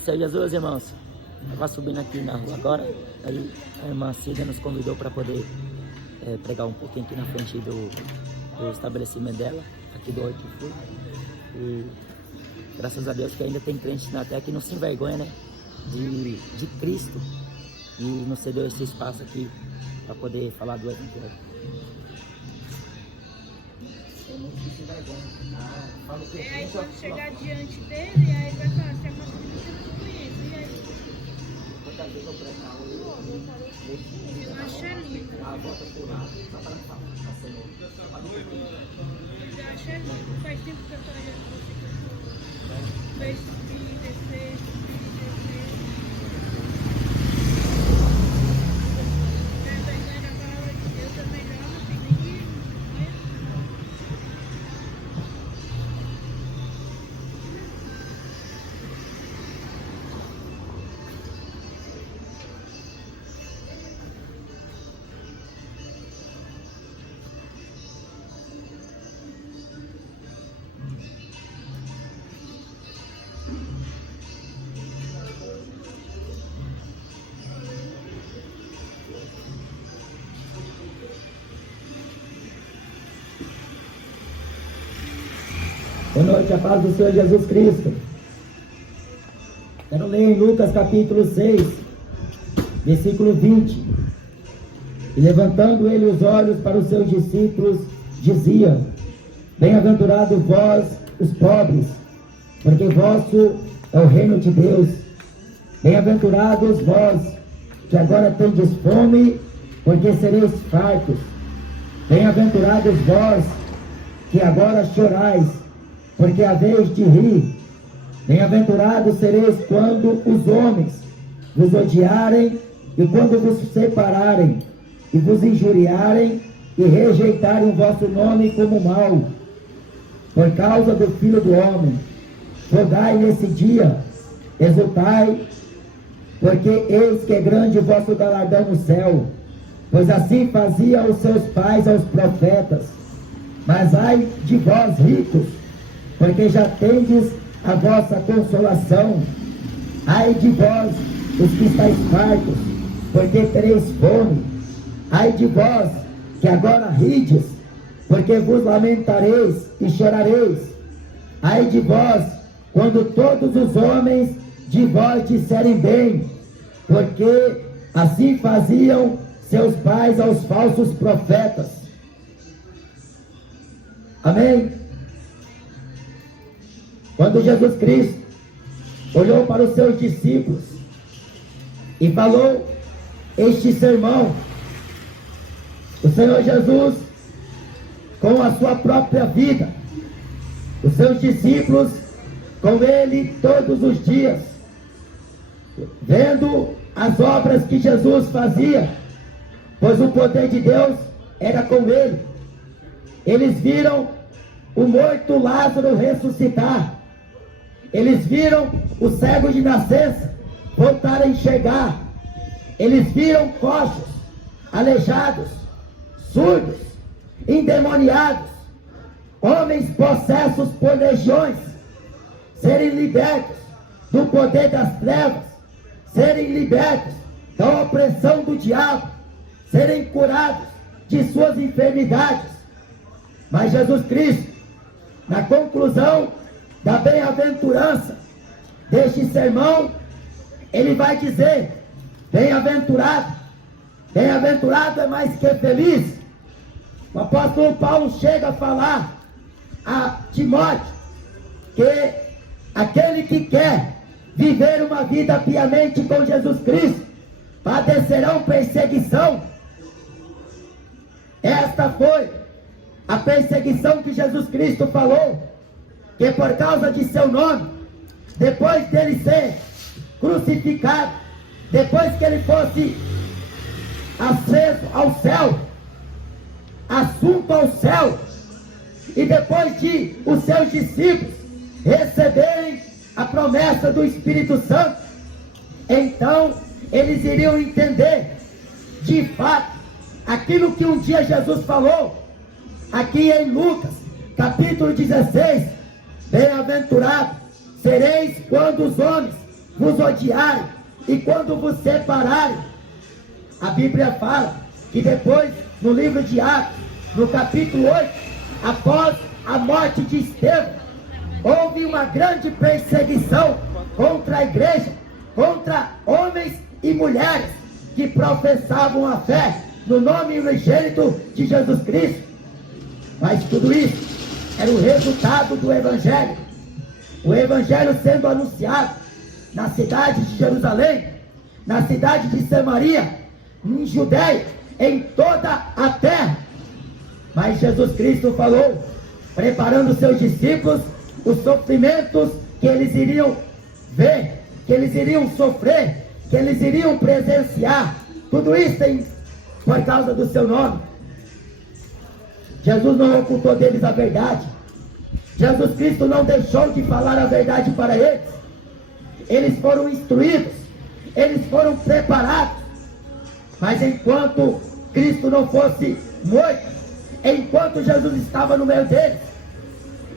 Senhor Jesus, irmãos, eu estava subindo aqui na rua agora, aí a irmã Cida nos convidou para poder pregar um pouquinho aqui na frente do estabelecimento dela, aqui do Hortifruti. E graças a Deus que ainda tem crente na terra que não se envergonha, né, de Cristo, e nos cedeu esse espaço aqui para poder falar do Evangelho. Aí quando chegar diante dele, aí vai falar, se é uma coisa que eu não conheço, e aí? Eu acho lindo. Eu acho lindo. Faz tempo que eu tô olhando você. Fez subir, descer, subir, descer. Verdade da palavra de Deus é melhor, não tem nem que. Boa noite, a paz do Senhor Jesus Cristo. Quero ler em Lucas capítulo 6, versículo 20. E levantando ele os olhos para os seus discípulos, dizia: Bem-aventurados vós, os pobres, porque vosso é o reino de Deus. Bem-aventurados vós, que agora tendes fome, porque sereis fartos. Bem-aventurados vós, que agora chorais, porque haveis de rir. Bem-aventurados sereis quando os homens vos odiarem, e quando vos separarem, e vos injuriarem, e rejeitarem o vosso nome como mal, por causa do Filho do Homem. Rogai nesse dia, exultai, porque eis que é grande o vosso galardão no céu, pois assim faziam os seus pais aos profetas. Mas ai de vós, ricos, porque já tendes a vossa consolação. Ai de vós, os que estáis fartos, porque tereis fome. Ai de vós, que agora rides, porque vos lamentareis e chorareis. Ai de vós, quando todos os homens de vós disserem bem, porque assim faziam seus pais aos falsos profetas. Amém? Quando Jesus Cristo olhou para os seus discípulos e falou este sermão, o Senhor Jesus, com a sua própria vida, os seus discípulos com ele todos os dias, vendo as obras que Jesus fazia, pois o poder de Deus era com ele. Eles viram o morto Lázaro ressuscitar. Eles viram o cego de nascença voltar a enxergar. Eles viram coxos, aleijados, surdos, endemoniados, homens possessos por legiões serem libertos do poder das trevas, serem libertos da opressão do diabo, serem curados de suas enfermidades. Mas Jesus Cristo, na conclusão da bem-aventurança deste sermão, ele vai dizer: bem-aventurado, bem-aventurado é mais que feliz. O apóstolo Paulo chega a falar a Timóteo que aquele que quer viver uma vida piamente com Jesus Cristo padecerão perseguição. Esta foi a perseguição que Jesus Cristo falou, que por causa de seu nome, depois dele ser crucificado, depois que ele fosse aceso ao céu, assunto ao céu, e depois de os seus discípulos receberem a promessa do Espírito Santo, então eles iriam entender de fato aquilo que um dia Jesus falou aqui em Lucas capítulo 16: bem-aventurado sereis quando os homens vos odiarem e quando vos separarem. A Bíblia fala que depois, no livro de Atos, no capítulo 8, após a morte de Estevão, houve uma grande perseguição contra a igreja, contra homens e mulheres que professavam a fé no nome unigênito de Jesus Cristo. Mas tudo isso era o resultado do Evangelho. O Evangelho sendo anunciado na cidade de Jerusalém, na cidade de Samaria, em Judeia, em toda a terra. Mas Jesus Cristo falou, preparando seus discípulos, os sofrimentos que eles iriam ver, que eles iriam sofrer, que eles iriam presenciar. Tudo isso por causa do seu nome. Jesus não ocultou deles a verdade. Jesus Cristo não deixou de falar a verdade para eles. Eles foram instruídos, eles foram preparados. Mas enquanto Cristo não fosse morto, enquanto Jesus estava no meio deles,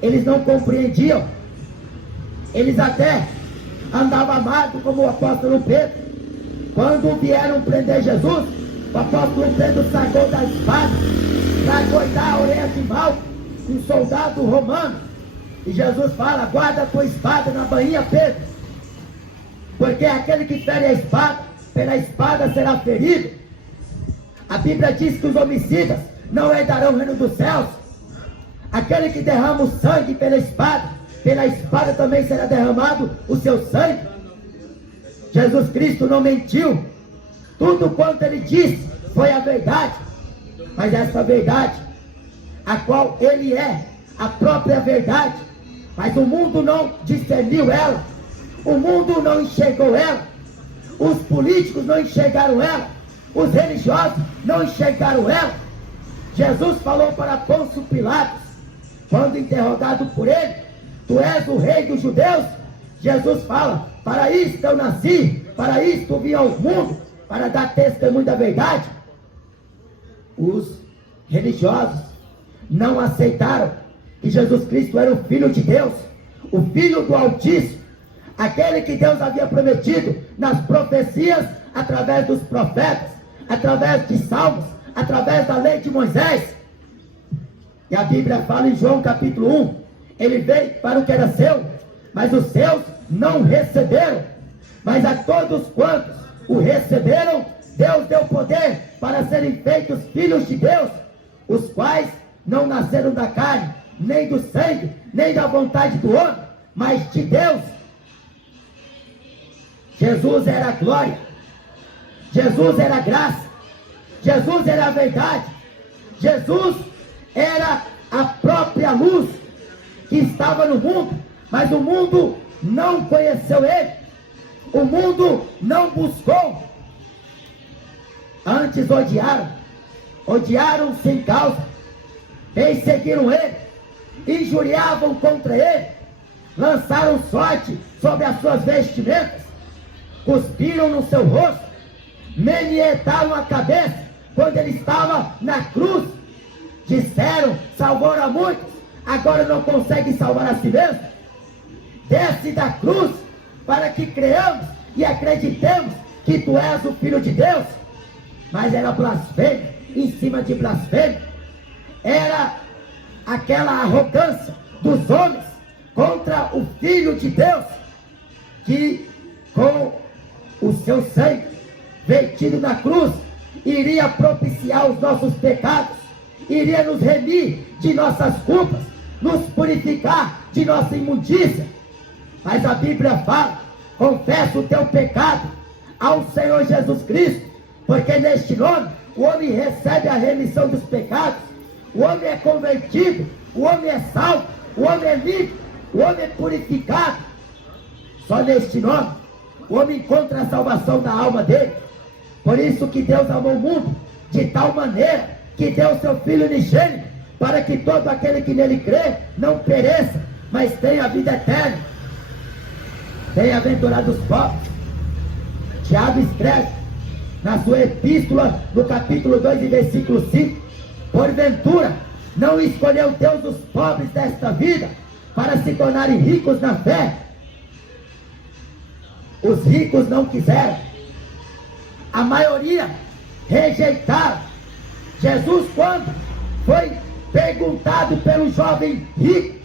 eles não compreendiam. Eles até andavam amados como o apóstolo Pedro. Quando vieram prender Jesus, o apóstolo Pedro sacou da espada para cortar a orelha de Malco, um soldado romano. E Jesus fala, guarda a tua espada na bainha, Pedro, porque aquele que fere a espada, pela espada será ferido. A Bíblia diz que os homicidas não herdarão o reino dos céus. Aquele que derrama o sangue pela espada também será derramado o seu sangue. Jesus Cristo não mentiu. Tudo quanto ele disse foi a verdade. Mas essa verdade, a qual ele é a própria verdade, mas o mundo não discerniu ela, o mundo não enxergou ela, os políticos não enxergaram ela, os religiosos não enxergaram ela. Jesus falou para Pôncio Pilatos, quando interrogado por ele, tu és o rei dos judeus? Jesus fala, para isto eu nasci, para isto vim ao mundo, para dar testemunho da verdade. Os religiosos não aceitaram que Jesus Cristo era o Filho de Deus, o Filho do Altíssimo, aquele que Deus havia prometido nas profecias, através dos profetas, através de salmos, através da lei de Moisés. E a Bíblia fala em João capítulo 1, ele veio para o que era seu, mas os seus não receberam. Mas a todos quantos o receberam, Deus deu poder para serem feitos filhos de Deus, os quais não nasceram da carne, nem do sangue, nem da vontade do homem, mas de Deus. Jesus era a glória, Jesus era a graça, Jesus era a verdade, Jesus era a própria luz que estava no mundo, mas o mundo não conheceu ele, o mundo não buscou. Antes odiaram sem causa, perseguiram ele, injuriavam contra ele, lançaram sorte sobre as suas vestimentas, cuspiram no seu rosto, manietaram a cabeça quando ele estava na cruz. Disseram, salvou a muitos, agora não consegue salvar a si mesmo. Desce da cruz para que creamos e acreditemos que tu és o Filho de Deus. Mas era blasfêmia em cima de blasfêmia. Era aquela arrogância dos homens contra o Filho de Deus, que com o seu sangue vertido na cruz iria propiciar os nossos pecados, iria nos remir de nossas culpas, nos purificar de nossa imundícia. Mas a Bíblia fala, confessa o teu pecado ao Senhor Jesus Cristo, porque neste nome o homem recebe a remissão dos pecados, o homem é convertido, o homem é salvo, o homem é limpo, o homem é purificado. Só neste nome o homem encontra a salvação da alma dele. Por isso que Deus amou o mundo de tal maneira que deu seu Filho unigênito, para que todo aquele que nele crê não pereça, mas tenha a vida eterna. Bem-aventurados os pobres. Tiago escreve na sua epístola, no capítulo 2 e versículo 5, porventura não escolheu Deus os pobres desta vida para se tornarem ricos na fé Os ricos não quiseram. A maioria rejeitaram. Jesus, quando foi perguntado pelo jovem rico: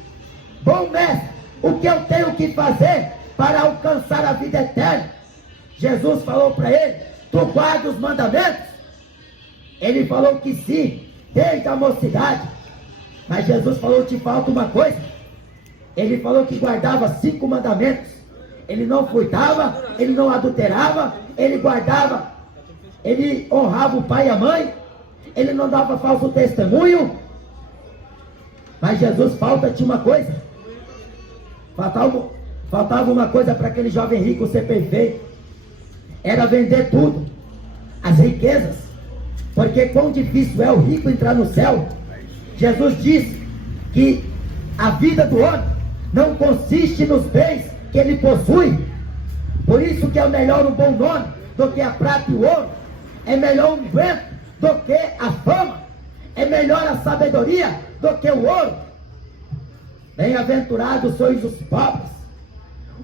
bom mestre, o que eu tenho que fazer para alcançar a vida eterna? Jesus falou para ele: tu guarda os mandamentos? Ele falou que sim, desde a mocidade. Mas Jesus falou: te falta uma coisa. Ele falou que guardava 5 mandamentos. Ele não furtava, ele não adulterava, ele guardava, ele honrava o pai e a mãe, ele não dava falso testemunho. Mas Jesus falta-te uma coisa. Faltava uma coisa para aquele jovem rico ser perfeito. Era vender tudo, as riquezas. Porque quão difícil é o rico entrar no céu. Jesus disse que a vida do homem não consiste nos bens que ele possui. Por isso que é melhor um bom nome do que a prata e o ouro. É melhor um vento do que a fama. É melhor a sabedoria do que o ouro. Bem-aventurados sois os pobres.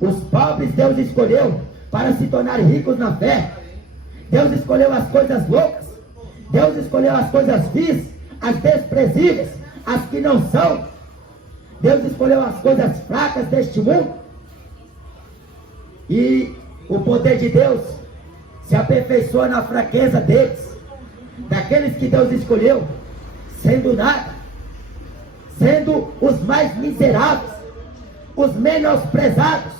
Os pobres Deus escolheu para se tornar ricos na fé. Deus escolheu as coisas loucas. Deus escolheu as coisas vis, as desprezíveis, as que não são. Deus escolheu as coisas fracas deste mundo. E o poder de Deus se aperfeiçoa na fraqueza deles, daqueles que Deus escolheu, sendo nada, sendo os mais miseráveis, os menosprezados,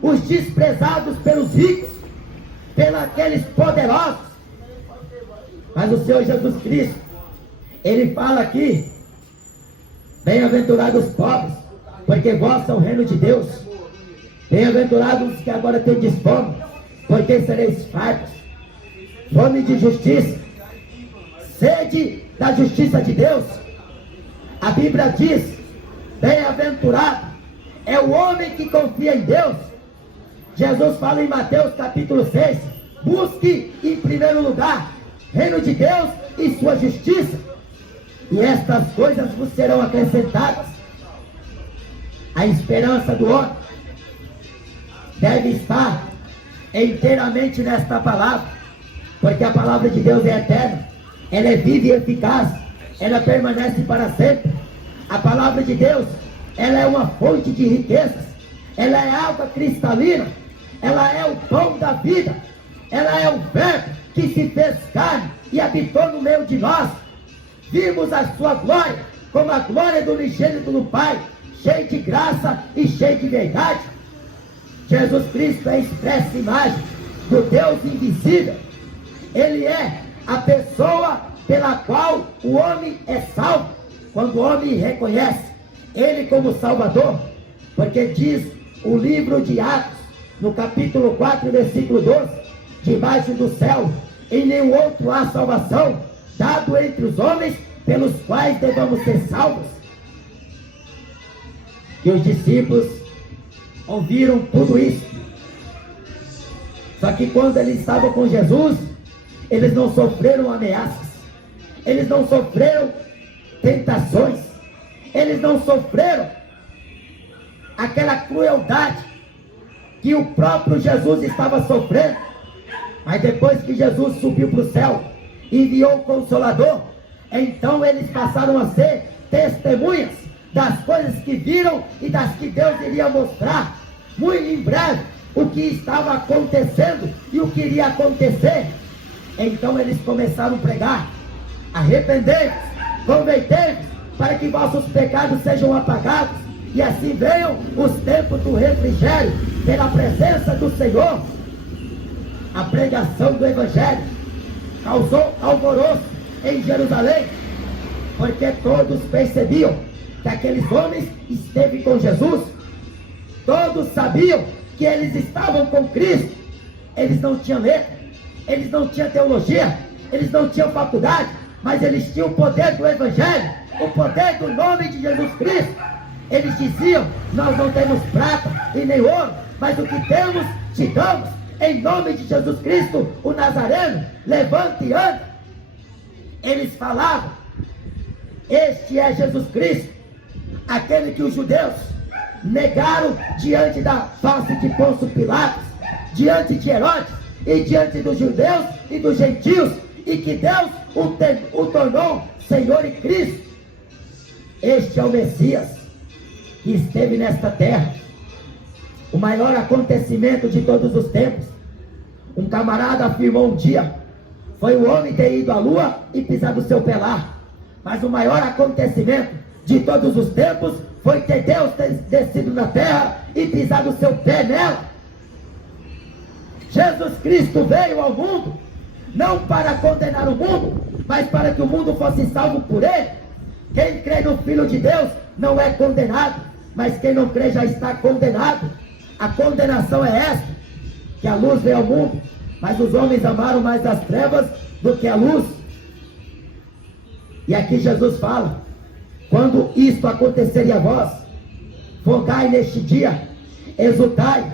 os desprezados pelos ricos, pelos aqueles poderosos. Mas o Senhor Jesus Cristo, Ele fala aqui: bem-aventurados os pobres, porque vós é o reino de Deus. Bem-aventurados os que agora tendes fome, porque sereis fartos. Fome de justiça, sede da justiça de Deus. A Bíblia diz: bem-aventurado é o homem que confia em Deus. Jesus fala em Mateus capítulo 6: busque em primeiro lugar reino de Deus e sua justiça, e estas coisas vos serão acrescentadas. A esperança do homem deve estar inteiramente nesta palavra, porque a palavra de Deus é eterna, ela é viva e eficaz, ela permanece para sempre. A palavra de Deus, ela é uma fonte de riquezas, ela é água cristalina, ela é o pão da vida, ela é o verbo que se fez carne e habitou no meio de nós. Vimos a sua glória, como a glória do unigênito do Pai, cheio de graça e cheio de verdade. Jesus Cristo é a expressa imagem do Deus invisível. Ele é a pessoa pela qual o homem é salvo, quando o homem reconhece Ele como Salvador. Porque diz o livro de Atos, no capítulo 4, versículo 12: debaixo do céu em nenhum outro há salvação, dado entre os homens, pelos quais devamos ser salvos. E os discípulos ouviram tudo isso. Só que quando eles estavam com Jesus, eles não sofreram ameaças, eles não sofreram tentações, eles não sofreram aquela crueldade que o próprio Jesus estava sofrendo. Mas depois que Jesus subiu para o céu e enviou o Consolador, então eles passaram a ser testemunhas das coisas que viram e das que Deus iria mostrar muito em breve, o que estava acontecendo e o que iria acontecer. Então eles começaram a pregar: arrependei-vos, convertei-vos, para que vossos pecados sejam apagados, e assim venham os tempos do refrigério pela presença do Senhor. A pregação do Evangelho causou alvoroço em Jerusalém, porque todos percebiam que aqueles homens esteve com Jesus. Todos sabiam que eles estavam com Cristo. Eles não tinham letra, eles não tinham teologia, eles não tinham faculdade, mas eles tinham o poder do Evangelho, o poder do nome de Jesus Cristo. Eles diziam: nós não temos prata e nem ouro, mas o que temos te damos. Em nome de Jesus Cristo, o Nazareno, levante e anda. Eles falavam: este é Jesus Cristo, aquele que os judeus negaram diante da face de Pôncio Pilatos, diante de Herodes e diante dos judeus e dos gentios, e que Deus o tornou Senhor e Cristo. Este é o Messias que esteve nesta terra. O maior acontecimento de todos os tempos. Um camarada afirmou um dia: foi o homem ter ido à lua e pisado o seu pé lá. Mas o maior acontecimento de todos os tempos foi ter Deus descido na terra e pisado o seu pé nela. Jesus Cristo veio ao mundo não para condenar o mundo, mas para que o mundo fosse salvo por ele. Quem crê no Filho de Deus não é condenado, mas quem não crê já está condenado. A condenação é esta: que a luz veio ao mundo, mas os homens amaram mais as trevas do que a luz. E aqui Jesus fala: quando isto acontecer a vós, fogai neste dia, exultai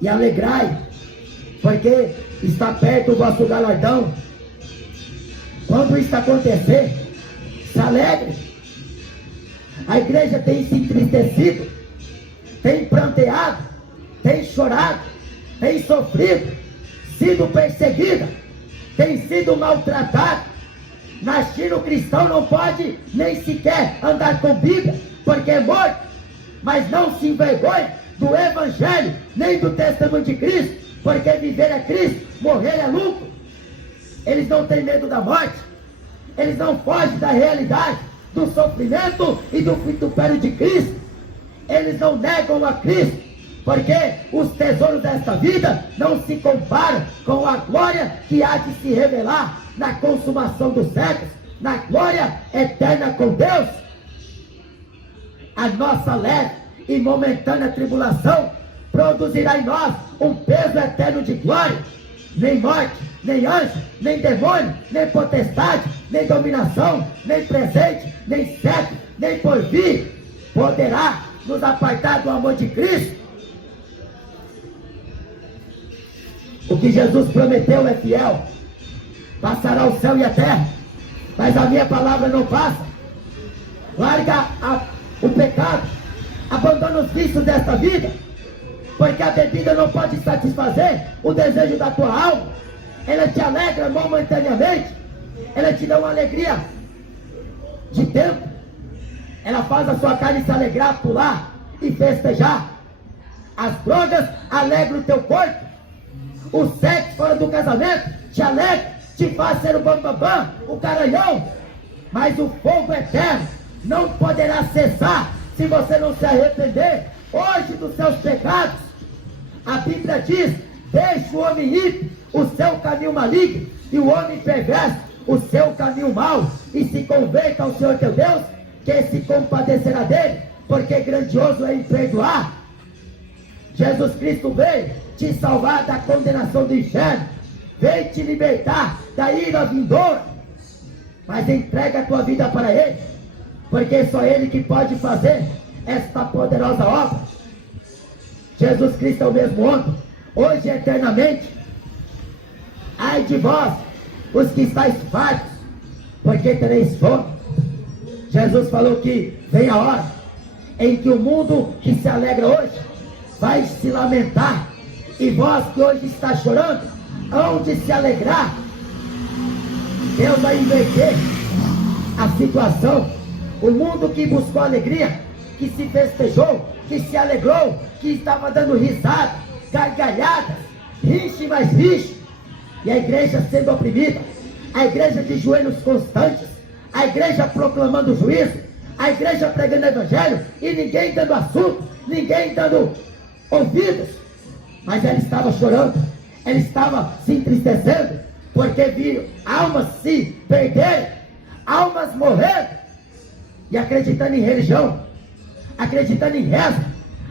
e alegrai, porque está perto o vosso galardão. Quando isso acontecer, se alegre. A igreja tem se entristecido, tem pranteado, tem chorado, tem sofrido, sido perseguida, tem sido maltratada. Na China o cristão não pode nem sequer andar com Bíblia, porque é morto. Mas não se envergonhe do Evangelho, nem do testemunho de Cristo, porque viver é Cristo, morrer é lucro. Eles não têm medo da morte, eles não fogem da realidade, do sofrimento e do vitupério de Cristo. Eles não negam a Cristo, porque os tesouros desta vida não se comparam com a glória que há de se revelar na consumação dos séculos, na glória eterna com Deus. A nossa leve e momentânea tribulação produzirá em nós um peso eterno de glória. Nem morte, nem anjo, nem demônio, nem potestade, nem dominação, nem presente, nem século, nem porvir poderá nos apartar do amor de Cristo. O que Jesus prometeu é fiel. Passará o céu e a terra, mas a minha palavra não passa. Larga o pecado, abandona os vícios desta vida, porque a bebida não pode satisfazer o desejo da tua alma. Ela te alegra momentaneamente, ela te dá uma alegria de tempo, ela faz a sua carne se alegrar, pular e festejar. As drogas alegram o teu corpo, o sexo fora do casamento te alegra, te faz ser o bambambam, o garanhão, mas o fogo eterno não poderá cessar se você não se arrepender hoje dos seus pecados. A Bíblia diz: deixe o homem ímpio o seu caminho maligno e o homem perverso o seu caminho mau, e se converta ao Senhor teu Deus, que se compadecerá dele, porque grandioso é em perdoar. Jesus Cristo veio te salvar da condenação do inferno, veio te libertar da ira vindoura, mas entrega a tua vida para ele, porque só ele que pode fazer esta poderosa obra. Jesus Cristo é o mesmo ontem, hoje e eternamente. Ai de vós, os que estáis fartos, porque tereis fome. Jesus falou que vem a hora em que o mundo que se alegra hoje vai se lamentar, e vós que hoje está chorando, hão de se alegrar. Deus vai inverter a situação. O mundo que buscou alegria, que se festejou, que se alegrou, que estava dando risada, gargalhadas, rixe mais rixe, e a igreja sendo oprimida, a igreja de joelhos constantes, a igreja proclamando o juízo, a igreja pregando o evangelho, e ninguém dando assunto, ninguém dando ouvidos. Mas ela estava chorando, ela estava se entristecendo, porque viu almas se perderem, almas morrerem, e acreditando em religião, acreditando em reza,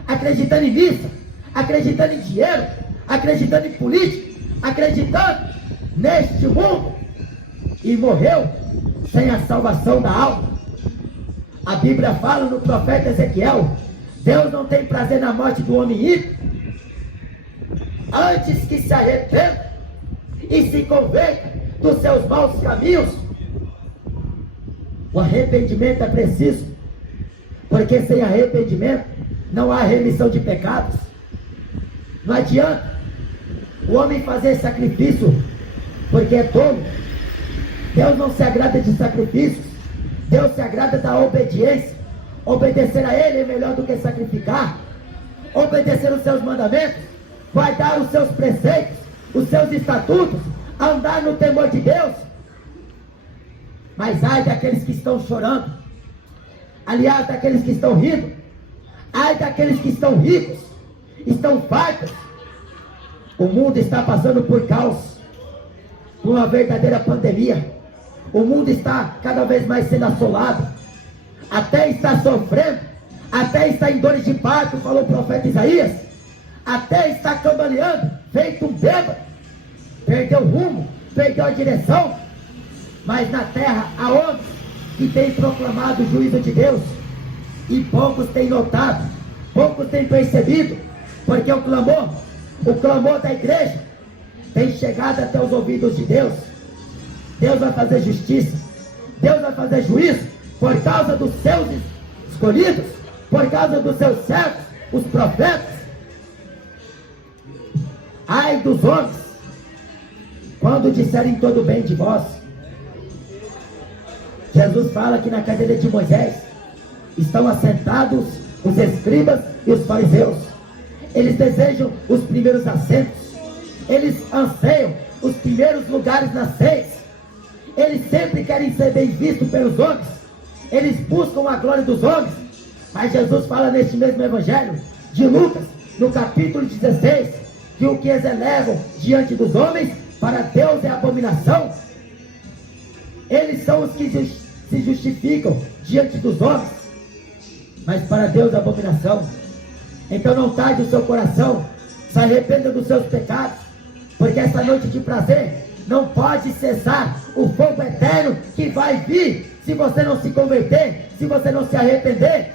acreditando em missa, acreditando em dinheiro, acreditando em política, acreditando neste mundo, e morreu sem a salvação da alma. A Bíblia fala no profeta Ezequiel: Deus não tem prazer na morte do homem ímpio, antes que se arrependa e se converta dos seus maus caminhos. O arrependimento é preciso, porque sem arrependimento não há remissão de pecados. Não adianta o homem fazer sacrifício porque é tolo. Deus não se agrada de sacrifícios. Deus se agrada da obediência. Obedecer a Ele é melhor do que sacrificar. Obedecer os seus mandamentos, guardar os seus preceitos, os seus estatutos, andar no temor de Deus. Mas ai daqueles que estão chorando, aliás, daqueles que estão rindo, ai daqueles que estão ricos, estão fartos. O mundo está passando por caos, por uma verdadeira pandemia. O mundo está cada vez mais sendo assolado, até está sofrendo, até está em dores de parto, falou o profeta Isaías, até está cambaleando, feito um bêbado, perdeu o rumo, perdeu a direção. Mas na terra há homens que têm proclamado o juízo de Deus, e poucos têm notado, poucos têm percebido, porque o clamor da igreja tem chegado até os ouvidos de Deus. Deus vai fazer justiça, Deus vai fazer juízo, por causa dos seus escolhidos, por causa dos seus servos, os profetas. Ai dos homens, quando disserem todo bem de vós. Jesus fala que na cadeira de Moisés estão assentados os escribas e os fariseus. Eles desejam os primeiros assentos, eles anseiam os primeiros lugares nas ceias, eles sempre querem ser bem vistos pelos homens, eles buscam a glória dos homens. Mas Jesus fala neste mesmo evangelho de Lucas, no capítulo 16, que o que eles elevam diante dos homens, para Deus é abominação. Eles são os que se justificam diante dos homens, mas para Deus é abominação. Então não tarde o seu coração, se arrependa dos seus pecados, porque essa noite de prazer não pode cessar o fogo eterno que vai vir se você não se converter, se você não se arrepender.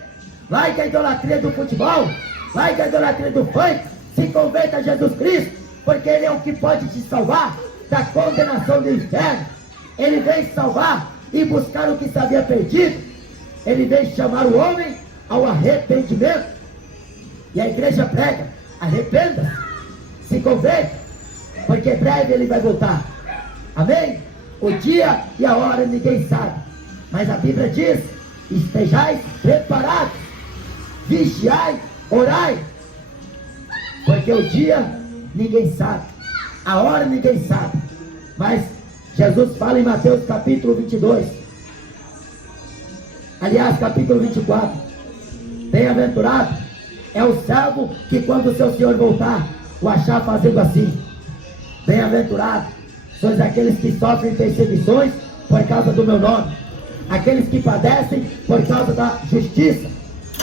Larga a idolatria do futebol, larga a idolatria do funk, se converta a Jesus Cristo, porque Ele é o que pode te salvar da condenação do inferno. Ele veio salvar e buscar o que se havia perdido. Ele veio chamar o homem ao arrependimento. E a igreja prega: arrependa, se converta, porque breve Ele vai voltar. Amém? O dia e a hora ninguém sabe, mas a Bíblia diz: estejais preparados, vigiai, orai, porque o dia ninguém sabe, a hora ninguém sabe. Mas Jesus fala em Mateus capítulo 22, aliás capítulo 24: bem-aventurado é o servo que quando o seu Senhor voltar, o achar fazendo assim. Bem-aventurado sois aqueles que sofrem perseguições por causa do meu nome, aqueles que padecem por causa da justiça,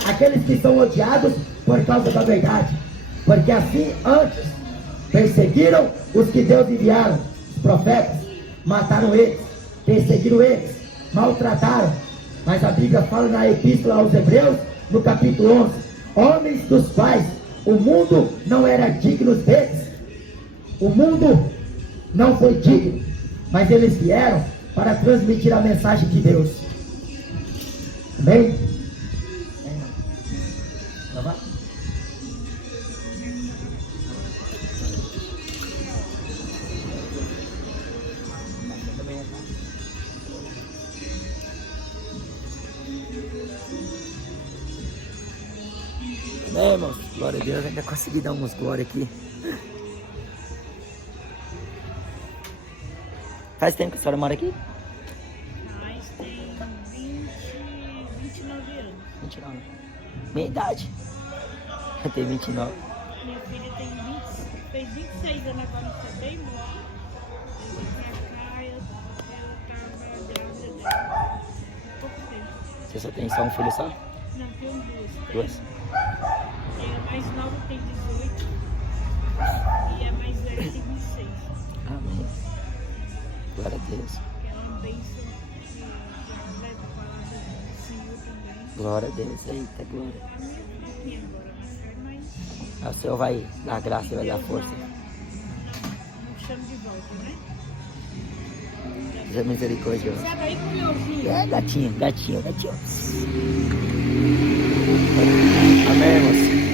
aqueles que são odiados por causa da verdade, porque assim antes perseguiram os que Deus enviaram, os profetas, mataram eles, perseguiram eles, maltrataram. Mas a Bíblia fala na epístola aos Hebreus, no capítulo 11, homens dos quais o mundo não era digno deles. O mundo não foi digno, mas eles vieram para transmitir a mensagem de Deus. Amém? Amém, irmãos? Glória a Deus, ainda consegui dar uns glória aqui. Faz tempo que a senhora mora aqui? Mas tem 29 anos. 29. Minha idade. Eu tenho 29. Minha filha fez 26 anos agora em setembro. Eu vim pra cá, ela tava grávida dela. Pouco tempo. Você só tem só um filho só? Não, tem duas. Duas? E a mais nova tem 18 e a mais velha tem 26. Amém. Glória a Deus. Que é uma bênção que leva a palavra do Senhor também. Glória a Deus. Eita, glória. A minha agora mais tarde, mas O Senhor vai dar graça e vai dar força. não chamo de volta, né? Deus é misericordioso. Sai daí com o meu filho. É, gatinho. Amém, irmãos?